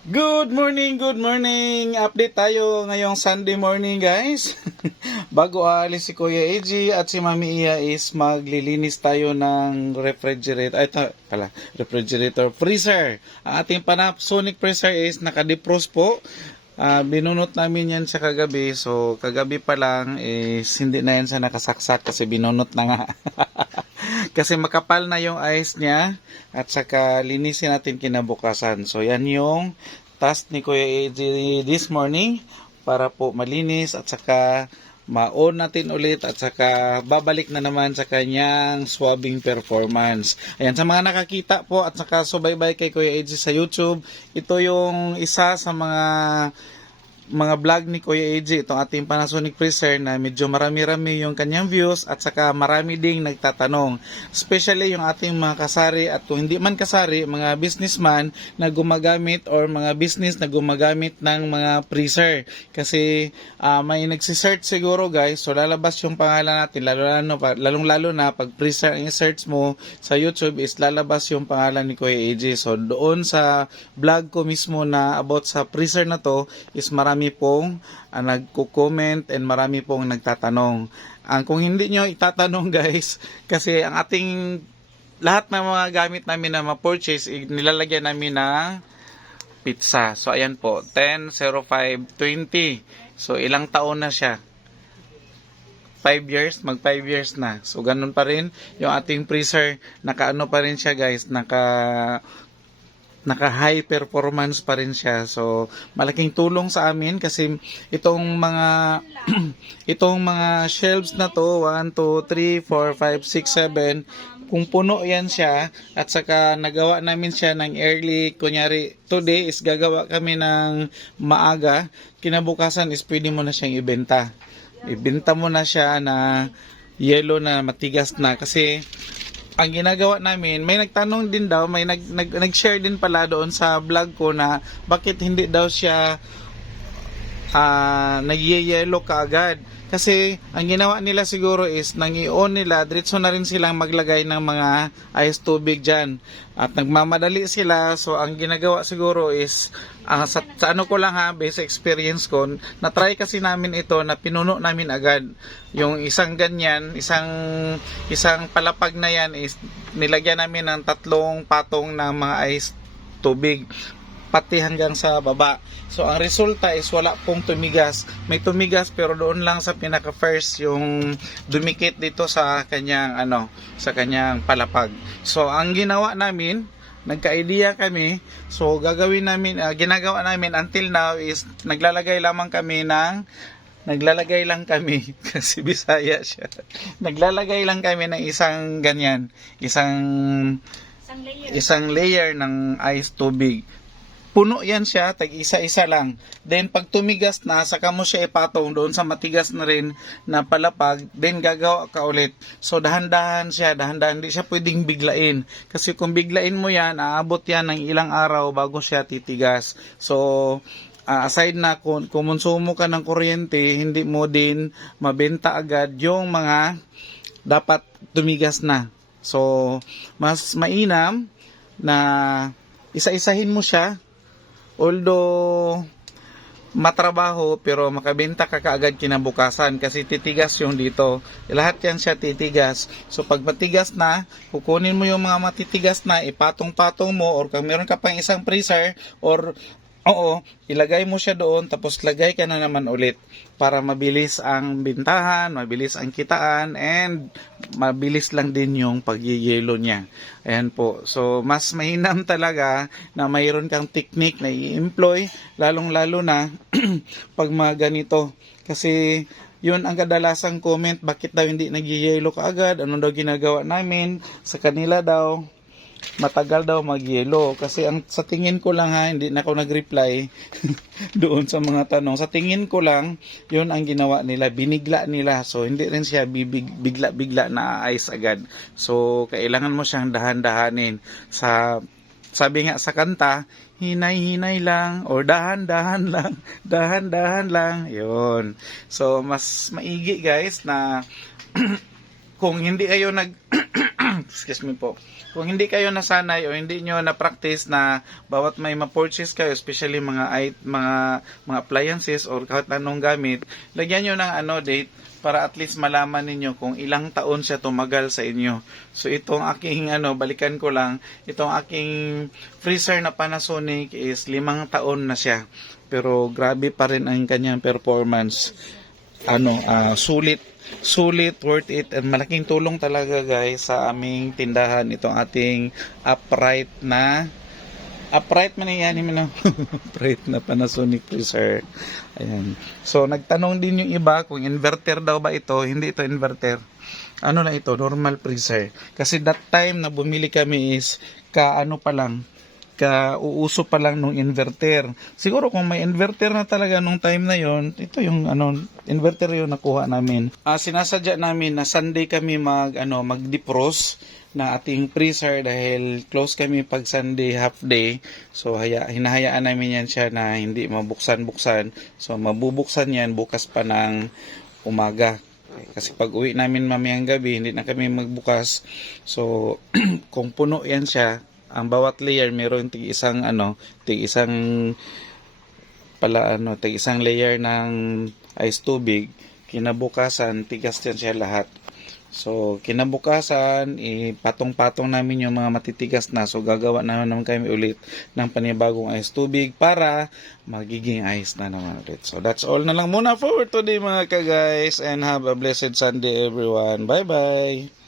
Good morning, good morning. Update tayo ngayong Sunday morning, guys. Bago aalis si Kuya AG at si Mami Iya is maglilinis tayo ng refrigerator. Ay, ito pala, refrigerator freezer. Ang ating Panasonic freezer is naka-defrost po. Binunot namin yan sa kagabi. So, kagabi pa lang is hindi na yan sa nakasaksak kasi binunot na nga. Kasi makapal na yung ice niya at saka linisin natin kinabukasan. So yan yung task ni Kuya AJ this morning para po malinis at saka ma-on natin ulit at saka babalik na naman sa kanyang swabbing performance. Ayan, sa mga nakakita po at saka subaybay kay Kuya AJ sa YouTube, ito yung isa sa mga vlog ni Kuya AJ, itong ating Panasonic freezer na medyo marami-rami yung kanyang views at saka marami ding nagtatanong. Especially yung ating mga kasari at kung hindi man kasari, mga businessman na gumagamit or mga business na gumagamit ng mga freezer. Kasi may nagsisearch siguro guys, so lalabas yung pangalan natin, lalong-lalo na pag freezer ang i-search mo sa YouTube is lalabas yung pangalan ni Kuya AJ. So doon sa vlog ko mismo na about sa freezer na to is marami pong nagko-comment and marami pong nagtatanong. Kung hindi nyo itatanong guys, kasi ang ating lahat ng mga gamit namin na ma-purchase, nilalagyan namin ng pizza. So ayan po, 10-05-20. So ilang taon na siya? 5 years, mag 5 years na. So ganun pa rin yung ating freezer, naka-ano pa rin siya guys, naka high performance pa rin siya. So malaking tulong sa amin kasi itong mga itong mga shelves na to 1, 2, 3, 4, 5, 6, 7 kung puno yan siya at saka nagawa namin siya ng early, kunyari today is gagawa kami ng maaga, kinabukasan is pwede mo na siyang ibenta mo na siya na yellow na matigas na. Kasi ang ginagawa namin, may nagtanong din daw, may nag-share din pala doon sa vlog ko na bakit hindi daw siya nag-yellow kaagad. Kasi ang ginawa nila siguro is nang i-on nila, diretso na rin silang maglagay ng mga ice tubig dyan. At nagmamadali sila, so ang ginagawa siguro is sa ano ko lang ha, base experience ko, na-try kasi namin ito na pinuno namin agad. Yung isang ganyan, isang palapag na yan is nilagyan namin ng 3 patong ng mga ice tubig pati hanggang sa baba. So ang resulta is wala pong tumigas. May tumigas pero doon lang sa pinaka first yung dumikit dito sa kanyang sa kanyang palapag. So ang ginawa namin, nagka-idea kami. So gagawin namin, ginagawa namin until now is naglalagay lang kasi Bisaya siya. Naglalagay lang kami ng isang ganyan, isang layer ng ice tubig. Puno yan siya, tag isa-isa lang. Then pag tumigas na, saka mo siya ipatong doon sa matigas na rin na palapag, then gagawa ka ulit. So dahan-dahan siya, hindi siya pwedeng biglain. Kasi kung biglain mo yan, aabot yan ng ilang araw bago siya titigas. So aside na kung kumonsumo ka ng kuryente, hindi mo din mabenta agad yung mga dapat tumigas na. So mas mainam na isa-isahin mo siya. Although matrabaho pero makabenta ka kaagad kinabukasan kasi titigas yung dito. Lahat yan siya titigas. So pag matigas na, kukunin mo yung mga matitigas na, ipatong-patong mo or kung meron ka pang isang freezer or ilagay mo siya doon tapos lagay ka na naman ulit para mabilis ang bintahan, mabilis ang kitaan, and mabilis lang din yung pagyeyelo niya. Ayan po. So, mas mahinam talaga na mayroon kang technique na i-employ, lalong-lalo na pag mga ganito. Kasi, yun ang kadalasang comment, bakit daw hindi nagyeyelo kaagad, ano daw ginagawa namin, sa kanila daw, matagal daw magyelo. Kasi sa tingin ko lang ha, hindi na ako nag-reply doon sa mga tanong. Sa tingin ko lang, yun ang ginawa nila, binigla nila. So hindi rin siya bigla na ice agad. So kailangan mo siyang dahan-dahanin. Sabi nga sa kanta, hinay-hinay lang or dahan-dahan lang. Yun. So mas maigi guys na kung hindi kayo excuse me po, kung hindi kayo nasanay o hindi nyo na-practice na bawat may ma-purchase kayo, especially mga appliances or kahit anong gamit, lagyan nyo ng date para at least malaman ninyo kung ilang taon siya tumagal sa inyo. So itong aking balikan ko lang, itong aking freezer na Panasonic is 5 taon na siya. Pero grabe pa rin ang kanyang performance. Sulit, worth it, and malaking tulong talaga guys sa aming tindahan itong ating upright man yan upright na Panasonic freezer. Ayan. So nagtanong din yung iba kung inverter daw ba ito. Hindi ito inverter. Ano na ito, normal freezer. Kasi that time na bumili kami is kauuso pa lang nung inverter. Siguro kung may inverter na talaga nung time na yon, ito yung inverter yung nakuha namin. Sinasadya namin na Sunday kami mag-defrost na ating freezer dahil close kami pag Sunday half day. So hinahayaan namin yan siya na hindi mabuksan-buksan. So mabubuksan yan bukas pa ng umaga. Kasi pag uwi namin mamayang gabi, hindi na kami magbukas. So kung puno yan siya, ang bawat layer meron tig-isang layer ng ice tubig. Kinabukasan tigas yan siya lahat. So kinabukasan patong-patong namin yung mga matitigas na. So gagawa naman kami ulit ng panibagong ice tubig para magiging ice na naman ulit. So that's all na lang muna for today mga ka-guys, and have a blessed Sunday everyone. Bye bye.